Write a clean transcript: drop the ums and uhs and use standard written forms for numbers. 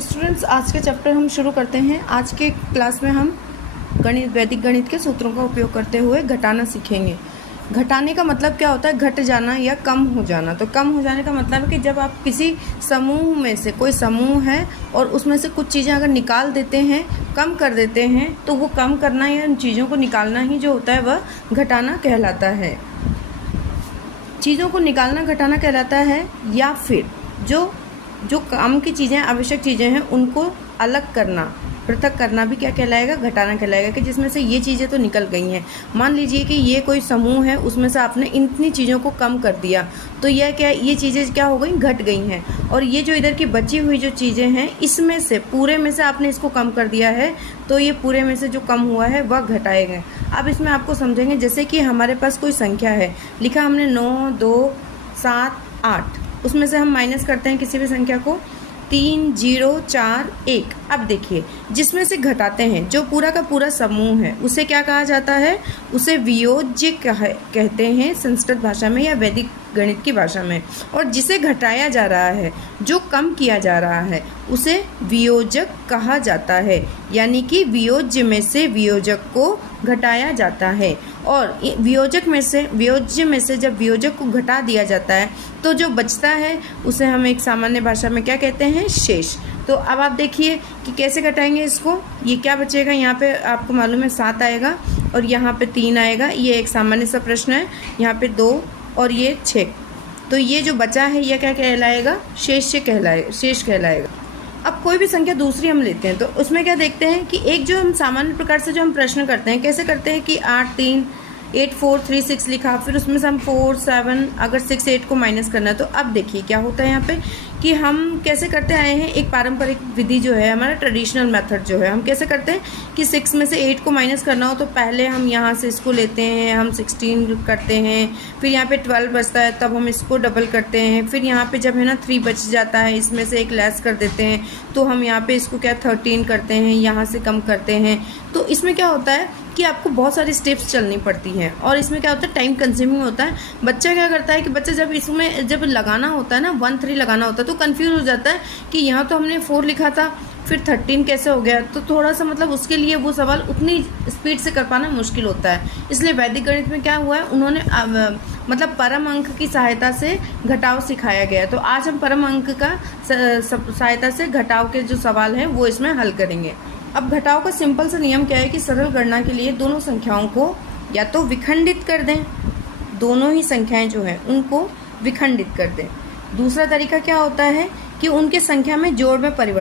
Students, आज के chapter हम शुरू करते हैं। आज के क्लास में हम वैदिक गणित के सूत्रों का उपयोग करते हुए घटाना सीखेंगे। घटाने का मतलब क्या होता है? घट जाना या कम हो जाना। तो कम हो जाने का मतलब है कि जब आप किसी समूह में से, कोई समूह है और उसमें से कुछ चीज़ें अगर निकाल देते हैं, कम कर देते हैं, तो वो कम करना या उन चीज़ों को निकालना ही जो होता है वह घटाना कहलाता है। चीज़ों को निकालना घटाना कहलाता है। या फिर जो काम की चीज़ें, आवश्यक चीज़ें हैं, उनको अलग करना, पृथक करना भी क्या कहलाएगा? घटाना कहलाएगा। कि जिसमें से ये चीज़ें तो निकल गई हैं। मान लीजिए कि ये कोई समूह है, उसमें से आपने इतनी चीज़ों को कम कर दिया, तो यह क्या, ये चीज़ें क्या हो गई? घट गई हैं। और ये जो इधर की बची हुई जो चीज़ें हैं, इसमें से, पूरे में से आपने इसको कम कर दिया है, तो ये पूरे में से जो कम हुआ है वह घटाएगा। अब इसमें आपको समझेंगे, जैसे कि हमारे पास कोई संख्या है, लिखा हमने 9, 2, 7, 8, उसमें से हम माइनस करते हैं किसी भी संख्या को, 3, 0, 4, 1। अब देखिए, जिसमें से घटाते हैं, जो पूरा का पूरा समूह है, उसे क्या कहा जाता है? उसे वियोज्य कहते हैं संस्कृत भाषा में या वैदिक गणित की भाषा में। और जिसे घटाया जा रहा है, जो कम किया जा रहा है, उसे वियोजक कहा जाता है। यानी कि वियोज्य में से वियोजक को घटाया जाता है। और वियोज्य में से जब वियोजक को घटा दिया जाता है, तो जो बचता है उसे हम एक सामान्य भाषा में क्या कहते हैं? शेष। तो अब आप देखिए कि कैसे घटाएंगे इसको। ये क्या बचेगा? यहाँ पे आपको मालूम है 7 आएगा और यहाँ पे 3 आएगा। ये एक सामान्य सा प्रश्न है। यहाँ पे 2 और ये 6। तो ये जो बचा है यह क्या कहलाएगा? शेष कहलाएगा। अब कोई भी संख्या दूसरी हम लेते हैं, तो उसमें क्या देखते हैं कि एक जो हम सामान्य प्रकार से जो हम प्रश्न करते हैं, कैसे करते हैं कि 8, 3, 8, 4, 3, 6 लिखा, फिर उसमें से हम 4, 7, अगर 6, 8 को माइनस करना है। तो अब देखिए क्या होता है यहाँ पे कि हम कैसे करते आए हैं, एक पारंपरिक विधि जो है, हमारा ट्रेडिशनल मेथड जो है, हम कैसे करते हैं कि 6 में से 8 को माइनस करना हो तो पहले हम यहाँ से इसको लेते हैं, हम 16 करते हैं, फिर यहाँ पे 12 बचता है, तब हम इसको डबल करते हैं, फिर यहाँ पे जब है ना 3 बच जाता है, इसमें से एक लेस कर देते हैं, तो हम यहाँ पे इसको क्या 13 करते हैं, यहाँ से कम करते हैं। तो इसमें क्या होता है कि आपको बहुत सारी स्टेप्स चलनी पड़ती हैं और इसमें क्या होता है? टाइम कंज्यूमिंग होता है। बच्चा क्या करता है कि बच्चा जब लगाना होता है ना, 1, 3 लगाना होता है, तो कंफ्यूज हो जाता है कि यहाँ तो हमने 4 लिखा था, फिर 13 कैसे हो गया? तो थोड़ा सा मतलब उसके लिए वो सवाल उतनी स्पीड से कर पाना मुश्किल होता है। इसलिए वैदिक गणित में क्या हुआ है, उन्होंने मतलब परम अंक की सहायता से घटाव सिखाया गया। तो आज हम परम अंक का सहायता से घटाव के जो सवाल हैं वो इसमें हल करेंगे। अब घटाव का सिंपल सा नियम क्या है कि सरल गणना के लिए दोनों संख्याओं को या तो विखंडित कर दें, दोनों ही संख्याएं जो हैं उनको विखंडित कर दें। दूसरा तरीका क्या होता है कि उनके संख्या में जोड़ में परिवर्तन